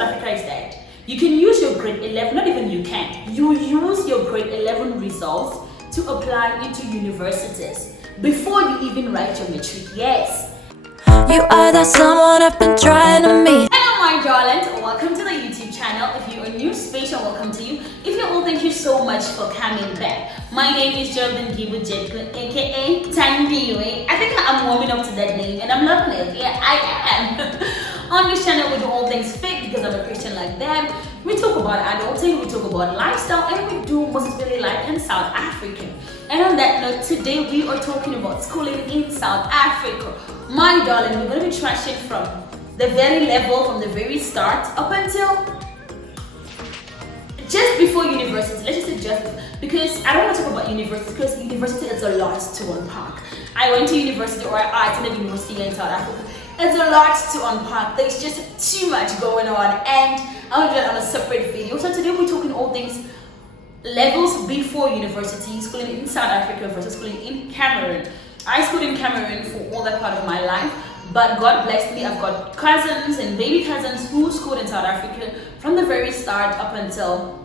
South Africa is that you can use your grade 11, not even you can, you use your grade 11 results to apply into universities before you even write your matric. Yes. You are that someone I've been trying to meet. Hello my darlings, welcome to the YouTube channel. If you're a new, special welcome to you. If you're old, thank you so much for coming back. My name is Geraldine Ngibu Djetkeu, aka Thandiwe. I think I'm warming up to that name and I'm loving it. Yeah, I am. On this channel we do all things fake because I'm a Christian like them. We talk about adulting, we talk about lifestyle, and we do most especially life in South Africa. And on that note, today we are talking about schooling in South Africa. My darling, we're going to be trashing from the very level, from the very start up until just before university. Let's just say just because I don't want to talk about university because university is a lot to unpack. I went to university, or I attended university in South Africa. It's a lot to unpack. There's just too much going on, and I'm gonna do that on a separate video. So today we're talking all things levels before university, schooling in South Africa versus schooling in Cameroon. I schooled in Cameroon for all that part of my life, but God blessed me. I've got cousins and baby cousins who schooled in South Africa from the very start up until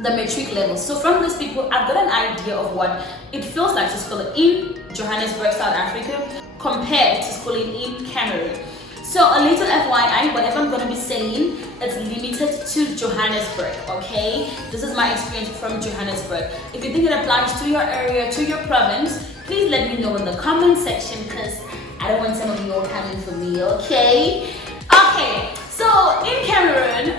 the matric level. So from these people, I've got an idea of what it feels like to school in Johannesburg, South Africa, compared to schooling in Cameroon. So a little FYI, whatever I'm going to be saying, it's limited to Johannesburg, okay? This is my experience from Johannesburg. If you think it applies to your area, to your province, please let me know in the comment section because I don't want some of you all coming for me, okay? Okay, so in Cameroon,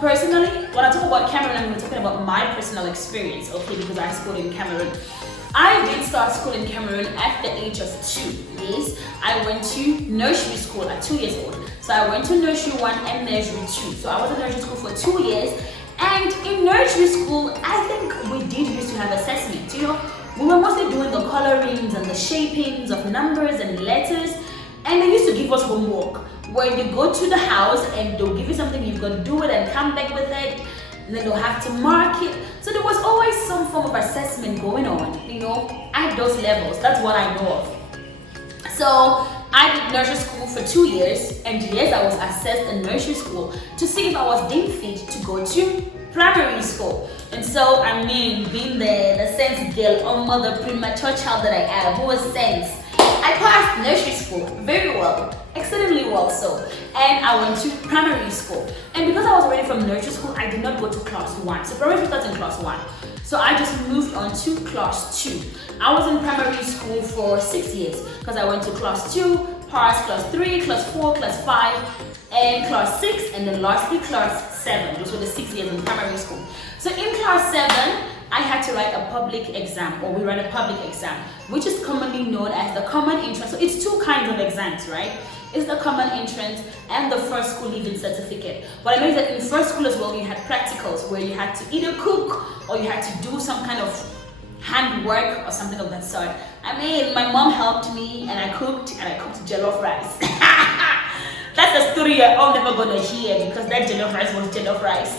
personally, when I talk about Cameroon, I'm going to be talking about my personal experience, okay? Because I schooled in Cameroon. I did start school in Cameroon at the age of 2 years. I went to nursery school at 2 years old. So I went to nursery 1 and nursery 2. So I was in nursery school for 2 years. And in nursery school, I think we did used to have assessment. You know, we were mostly doing the colorings and the shapings of numbers and letters. And they used to give us homework where you go to the house and they'll give you something, you've got to do it and come back with it. And then they'll have to mark it. So there was always some form of assessment going on, you know, at those levels. That's what I know of. So I did nursery school for 2 years, and yes, I was assessed in nursery school to see if I was deemed fit to go to primary school. And so, I mean, being the sense girl or mother, premature child that I am, who was sense, I passed nursery school very well, exceedingly well so, and I went to primary school. And because I was already from nursery school, I did not go to class 1. So primary school starts in class 1. So I just moved on to class 2. I was in primary school for 6 years because I went to class 2, passed class 3, class 4, class 5, and class 6, and then lastly class 7. Those were the 6 years in primary school. So in class 7, I had to write a public exam, or we write a public exam, which is commonly known as the common entrance. So it's two kinds of exams, right? It's the common entrance and the first school leaving certificate. What I know is that in first school as well, you had practicals where you had to either cook or you had to do some kind of handwork or something of that sort. I mean, my mom helped me and I cooked jollof rice. That's a story you're all never gonna hear because that jollof rice was jollof rice.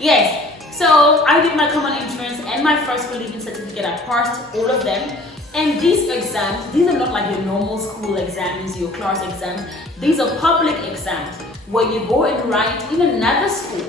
Yes. So I did my common entrance and my first school leaving certificate. I passed all of them. And these exams, these are not like your normal school exams, your class exams. These are public exams where you go and write in another school,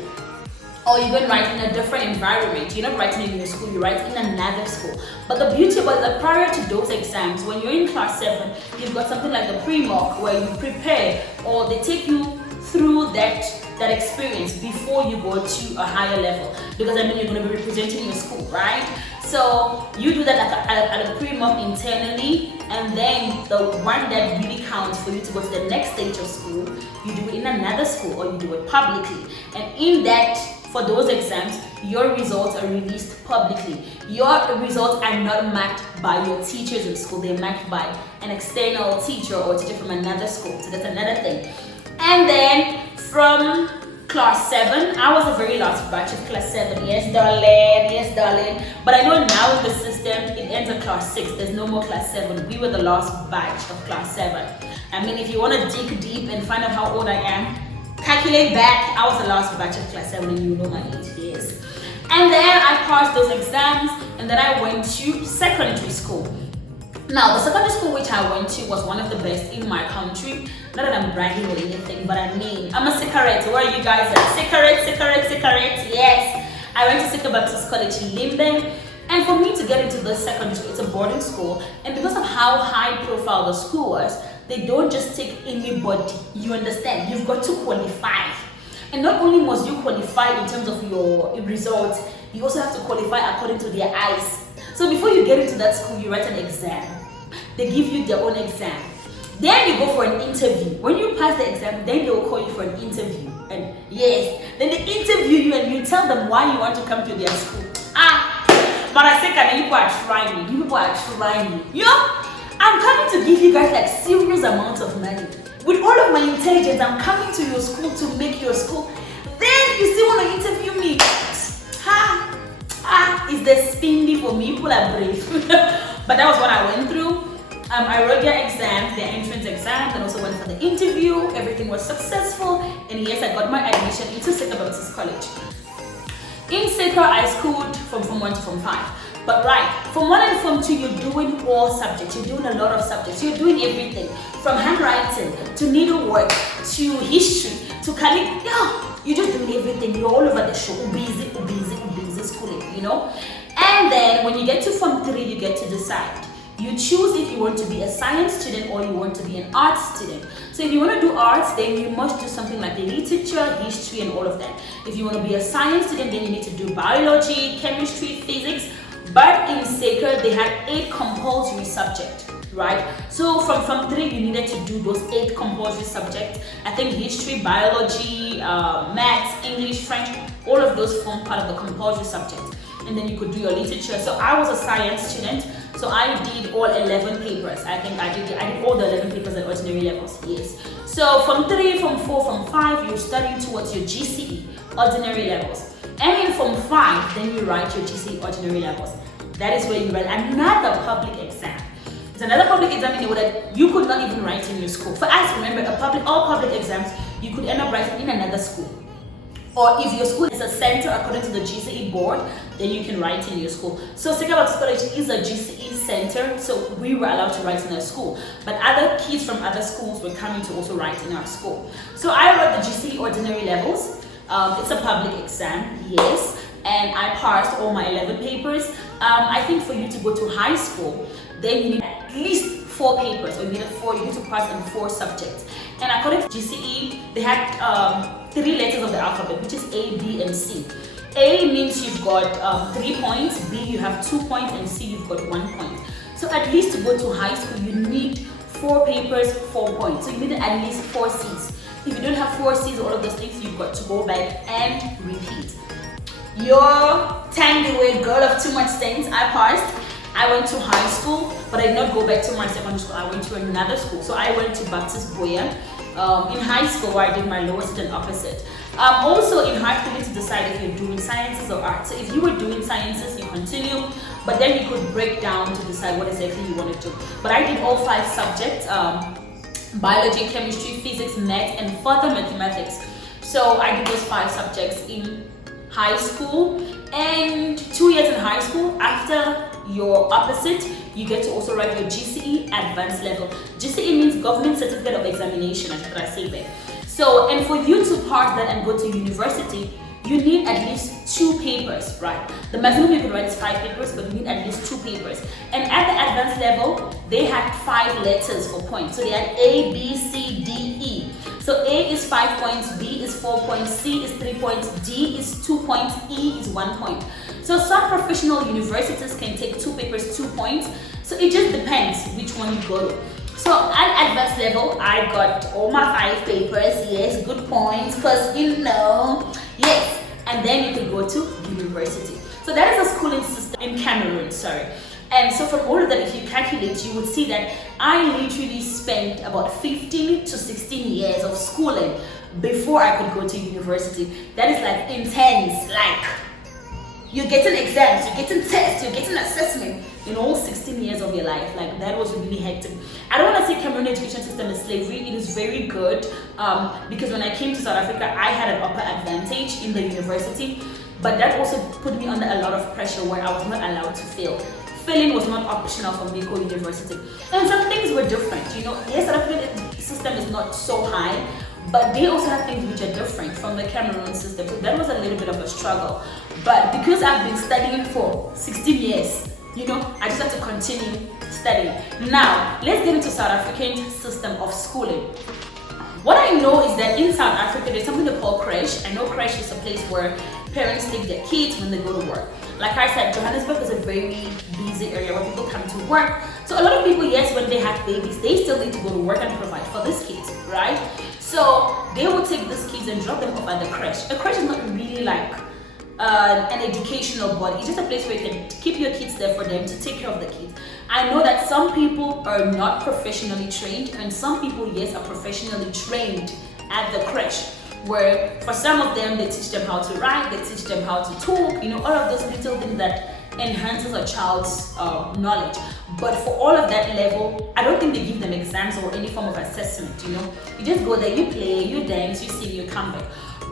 or you go and write in a different environment. You're not writing in your school, you write in another school. But the beauty about that, prior to those exams, when you're in class 7, you've got something like the pre-mock where you prepare, or they take you through that experience before you go to a higher level, because I mean you're going to be representing your school, right? So you do that at a pre-mock internally, and then the one that really counts for you to go to the next stage of school, you do it in another school or you do it publicly. And in that, for those exams, your results are released publicly. Your results are not marked by your teachers in school, they're marked by an external teacher or teacher from another school. So that's another thing. And then from class 7, I was the very last batch of class 7. Yes, darling, yes, darling. But I know now in the system, it ends at class 6. There's no more class 7. We were the last batch of class 7. I mean, if you want to dig deep and find out how old I am, calculate back. I was the last batch of class 7 and you know my age, yes. And then I passed those exams and then I went to secondary school. Now, the secondary school which I went to was one of the best in my country. Not that I'm bragging or anything, but I mean, I'm a Sicaret. Where are you guys at? Sicaret, yes. I went to Sika Baptist College in Limbe. And for me to get into the secondary school, it's a boarding school. And because of how high profile the school was, they don't just take anybody. You understand? You've got to qualify. And not only must you qualify in terms of your results, you also have to qualify according to their eyes. So before you get into that school, you write an exam. They give you their own exam. Then you go for an interview. When you pass the exam, then they will call you for an interview. And yes, then they interview you and you tell them why you want to come to their school. But I say, you people are trying me. You people are trying me. You know, I'm coming to give you guys like serious amounts of money. With all of my intelligence, I'm coming to your school to make your school. Then you still want to interview me. Is the spindy for me? People are brave. But that was what I went through. I wrote their exam, their entrance exam, and also went for the interview. Everything was successful. And yes, I got my admission into Sika Baptist College. In Sika, I schooled from Form 1 to Form 5. But right, Form 1 and Form 2, you're doing all subjects. You're doing a lot of subjects. You're doing everything. From handwriting, to needlework, to history, to calligraphy. Yeah, you're just doing everything. You're all over the show. Busy schooling, you know? And then when you get to Form 3, you get to decide. You choose if you want to be a science student or you want to be an arts student. So if you want to do arts, then you must do something like literature, history, and all of that. If you want to be a science student, then you need to do biology, chemistry, physics. But in Sika, they had 8 compulsory subjects, right? So from Form 3, you needed to do those 8 compulsory subjects. I think history, biology, maths, English, French, all of those form part of the compulsory subjects. And then you could do your literature. So I was a science student. So I did all 11 papers. I think I did all the 11 papers at ordinary levels, yes. So from 3, from 4, from 5, you're studying towards your GCE, ordinary levels. And in Form 5, then you write your GCE ordinary levels. That is where you write another public exam. It's another public exam in a way that you could not even write in your school. For us, remember, all public exams, you could end up writing in another school. Or if your school is a center according to the GCE board, then you can write in your school. So Sika Baptist College is a GCE center, so we were allowed to write in our school. But other kids from other schools were coming to also write in our school. So I wrote the GCE ordinary levels. It's a public exam, yes, and I passed all my 11 papers. I think for you to go to high school, then you need at least 4 papers, or you need to pass in 4 subjects. And according to GCE, they had 3 letters of the alphabet, which is A, B, and C. A means you've got 3 points, B you have 2 points, and C you've got 1 point. So at least to go to high school, you need 4 papers, 4 points. So you need at least 4 C's. If you don't have 4 C's, all of those things, you've got to go back and repeat. Your Thandiwe girl of too much things, I passed. I went to high school, but I did not go back to my secondary school. I went to another school. So I went to Baptist Boya. In high school, where I did my lowest and opposite. Also in high school, you need to decide if you're doing sciences or arts. So if you were doing sciences, you continue, but then you could break down to decide what exactly you want to do. But I did all 5 subjects, biology, chemistry, physics, math, and further mathematics. So I did those 5 subjects in high school, and 2 years in high school. After your opposite, you get to also write your GCE advanced level. GCE means Government Certificate of Examination, as I say there. So, and for you to pass that and go to university, you need at least 2 papers, right? The maximum you could write is 5 papers, but you need at least 2 papers. And at the advanced level, they had 5 letters for points. So they had A, B, C, D, E. So A is 5 points, B is 4 points, C is 3 points, D is 2 points, E is 1 point. So some professional universities can take 2 papers, 2 points. So it just depends which one you go to. So at advanced level, I got all my 5 papers, yes, good points, because yes. And then you can go to university. So that is a schooling system in Cameroon, sorry. And so from all of that, if you calculate, you would see that I literally spent about 15 to 16 years of schooling before I could go to university. That is like intense, like you're getting exams, you're getting tests, you're getting assessment in all 16 years of your life. Like that was really hectic. I don't want to say Cameroon education system is slavery. It is very good because when I came to South Africa, I had an upper advantage in the university, but that also put me under a lot of pressure where I was not allowed to fail. filling was not optional for Miko University. And some things were different, you know. Yes, South African system is not so high, but they also have things which are different from the Cameroon system. So that was a little bit of a struggle. But because I've been studying for 16 years, you know, I just have to continue studying. Now, let's get into South African system of schooling. What I know is that in South Africa, there's something they call creche. I know creche is a place where parents take their kids when they go to work. Like I said, Johannesburg is a very busy area where people come to work. So a lot of people, yes, when they have babies, they still need to go to work and provide for these kids, right? So they will take these kids and drop them off at the creche. A creche is not really like an educational body. It's just a place where you can keep your kids there for them to take care of the kids. I know that some people are not professionally trained, and some people, yes, are professionally trained at the creche, where for some of them, they teach them how to write, they teach them how to talk, you know, all of those little things that enhances a child's knowledge. But for all of that level, I don't think they give them exams or any form of assessment, you know. You just go there, you play, you dance, you sing, you come back.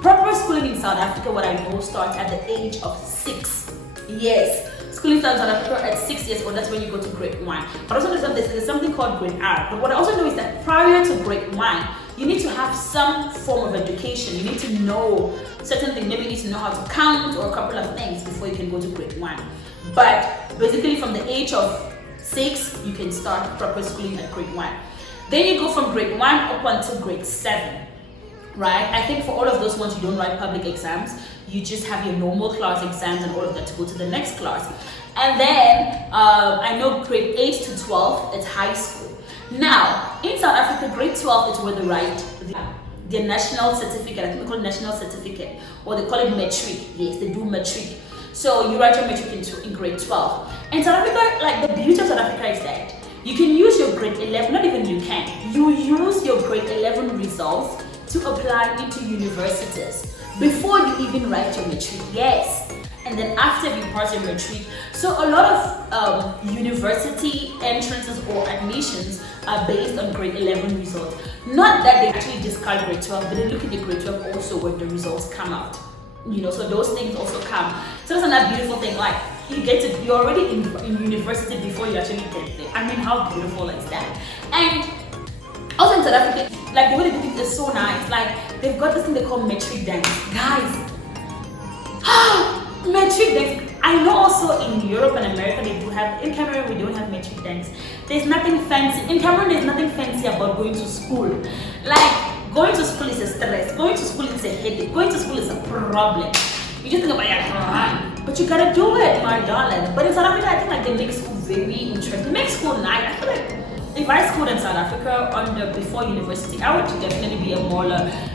Proper schooling in South Africa, what I know, starts at the age of 6. Yes, schooling starts in South Africa at 6 years old. That's when you go to grade 1. But also there's something called grade R. But what I also know is that prior to grade 1, you need to have some form of education. You need to know certain things. Maybe you need to know how to count or a couple of things before you can go to grade 1. But basically from the age of 6, you can start proper schooling at grade 1. Then you go from grade 1 up until grade 7. Right? I think for all of those ones, you don't write public exams. You just have your normal class exams and all of that to go to the next class. And then I know grade 8 to 12, it's high school. Now, in South Africa, grade 12 is where they write their national certificate. I think they call it national certificate, or they call it matric. Yes, they do matric. So you write your matric in grade 12. And South Africa, like the beauty of South Africa is that you can use your grade 11, not even you can. You use your grade 11 results to apply into universities before you even write your matric. Yes, and then after you pass your matric. So a lot of university entrances or admissions are based on grade 11 results. Not that they actually discard grade 12, but they look at the grade 12 also when the results come out. You know, so those things also come. So that's another beautiful thing. Like you're already in university before you actually get there. I mean, how beautiful is that? And also in South Africa, like the way they do things is so nice. Like they've got this thing they call metric dance. Guys, metric dance. I know also in Europe and America they do have. In Cameroon we don't have metric dance. There's nothing fancy. In Cameroon there's nothing fancy about going to school. Like going to school is a stress. Going to school is a headache. Going to school is a problem. You just think about it, but you gotta do it, my darling. But in South Africa, I think like they make school very interesting. They make school nice. I feel like if I schooled in South Africa before university, I would definitely be a more.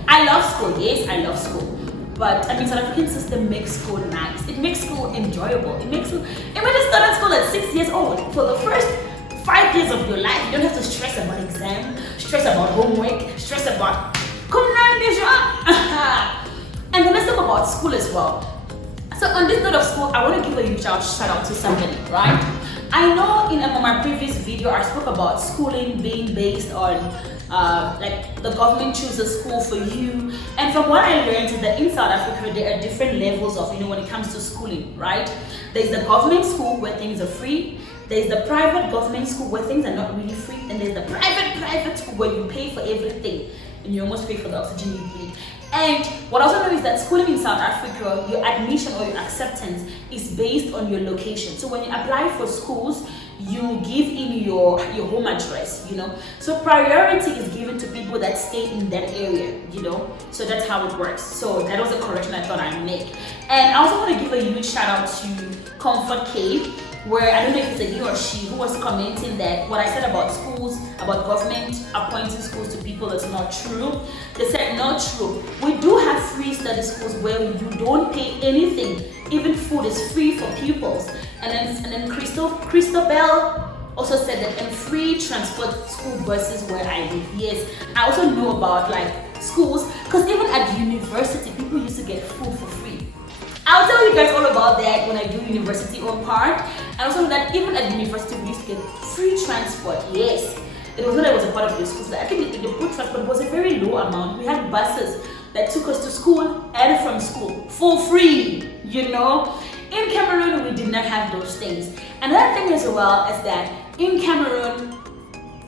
I love school, yes, I love school. But I mean, South African system makes school nice. It makes school enjoyable. It makes school. And when you start school at 6 years old, for the first 5 years of your life, you don't have to stress about exam, stress about homework, stress about. And then let's talk about school as well. So on this note of school, I want to give a huge shout out to somebody, right? I know in my previous video I spoke about schooling being based on like the government chooses school for you, and from what I learned is that in South Africa there are different levels of, you know, when it comes to schooling, right? There's the government school where things are free, there's the private government school where things are not really free, and there's the private school where you pay for everything and you almost pay for the oxygen you breathe. And what I also know is that schooling in South Africa, your admission or your acceptance is based on your location. So when you apply for schools, you give in your home address, you know. So priority is given to people that stay in that area, you know. So that's how it works. So that was a correction I thought I'd make. And I also want to give a huge shout out to Comfort K, where I don't know if it's a he or she who was commenting that what I said about schools, about government appointing schools to people, that's not true. They said not true. We do have free study schools where you don't pay anything. Even food is free for pupils. And then Christabel also said that, and free transport school buses where I live. Yes, I also know about like schools, because even at university people used to get food for free. I'll tell you guys all about that when I do university or part. And also that even at university we used to get free transport. Yes, it was not that it was a part of the school. So I think the good transport was a very low amount. We had buses that took us to school and from school for free, you know. In Cameroon, we did not have those things. Another thing as well is that in Cameroon,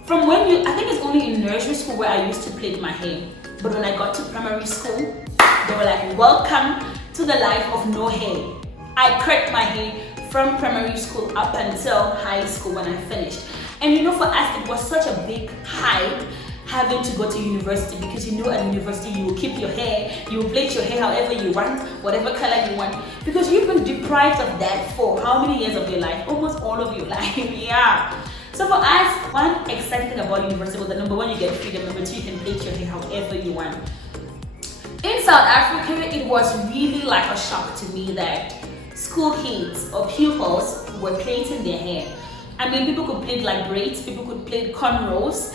from when I think it's only in nursery school where I used to plait my hair. But when I got to primary school, they were like, welcome to the life of no hair. I cut my hair from primary school up until high school when I finished. And you know, for us, it was such a big hype having to go to university, because you know at university you will keep your hair, you will plait your hair however you want, whatever color you want, because you've been deprived of that for how many years of your life? Almost all of your life. Yeah. So for us, one exciting thing about university was that number one, you get freedom, number two, you can plait your hair however you want. In South Africa, it was really like a shock to me that school kids or pupils were plaiting their hair. I mean, people could plait like braids, people could plait cornrows,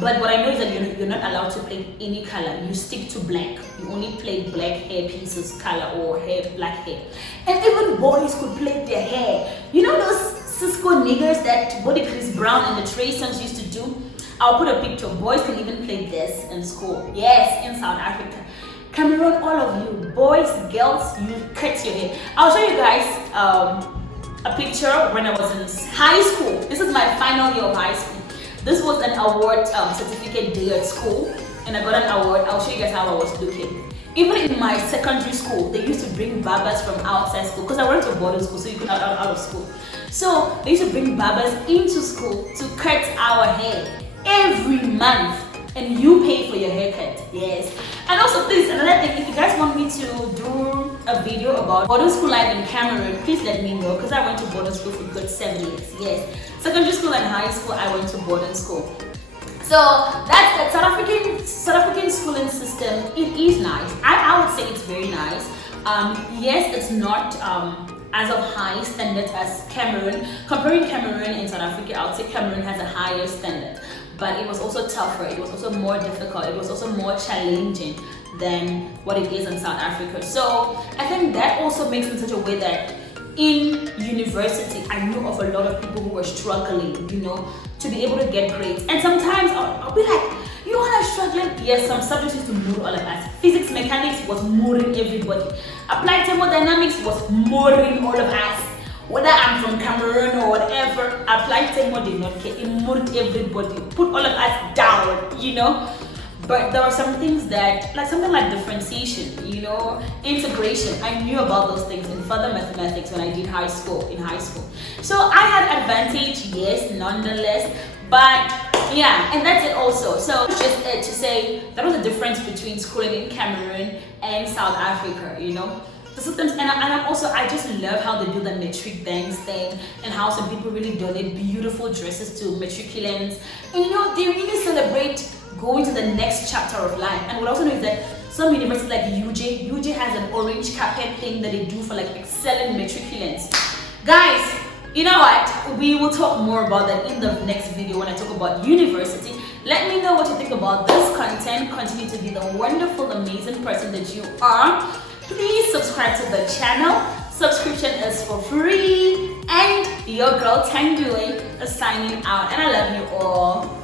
but what I know is that you're not allowed to plait any color. You stick to black. You only plait black hair pieces color or black hair. And even boys could plait their hair. You know those Cisco niggers that Body Chris Brown and the Trey Songz used to do? I'll put a picture. Boys can even play this in school. Yes, in South Africa. Cameroon, all of you, boys, girls, you cut your hair. I'll show you guys a picture when I was in high school. This is my final year of high school. This was an award certificate day at school, and I got an award. I'll show you guys how I was looking. Even in my secondary school, they used to bring barbers from outside school, because I went to boarding school, so you could out of school. So they used to bring barbers into school to cut our hair every month, and you pay for your haircut. Yes. And also, please, another thing, if you guys want me to do a video about boarding school life in Cameroon, please let me know, because I went to boarding school for a good 7 years. Yes. Secondary school and high school, I went to boarding school. So that's the South African schooling system. It is nice. I would say it's very nice. Yes, it's not as of high standard as Cameroon. Comparing Cameroon and South Africa, I would say Cameroon has a higher standard. But it was also tougher, it was also more difficult, it was also more challenging than what it is in South Africa. So I think that also makes in such a way that in university, I knew of a lot of people who were struggling, you know, to be able to get grades. And sometimes I'll be like, you are struggling? Yes, some subjects used to mood all of us. Physics, mechanics was mooring everybody. Applied thermodynamics was mooring all of us. Whether I'm from Cameroon or whatever, applied thermo did not care. It moored everybody, put all of us down, you know. But there were some things that, like something like differentiation, you know, integration. I knew about those things in further mathematics when I did in high school. So I had advantage, yes, nonetheless, but yeah, and that's it also. So just to say that was the difference between schooling in Cameroon and South Africa, you know. The systems, and I just love how they do the matric dance thing, and how some people really donate beautiful dresses to matriculants, and you know, they really celebrate going to the next chapter of life. And what I also know is that some universities like UJ has an orange carpet thing that they do for like excellent matriculants. Guys, you know what? We will talk more about that in the next video when I talk about university. Let me know what you think about this content. Continue to be the wonderful, amazing person that you are. Please subscribe to the channel. Subscription is for free. And your girl Thandiwe is signing out. And I love you all.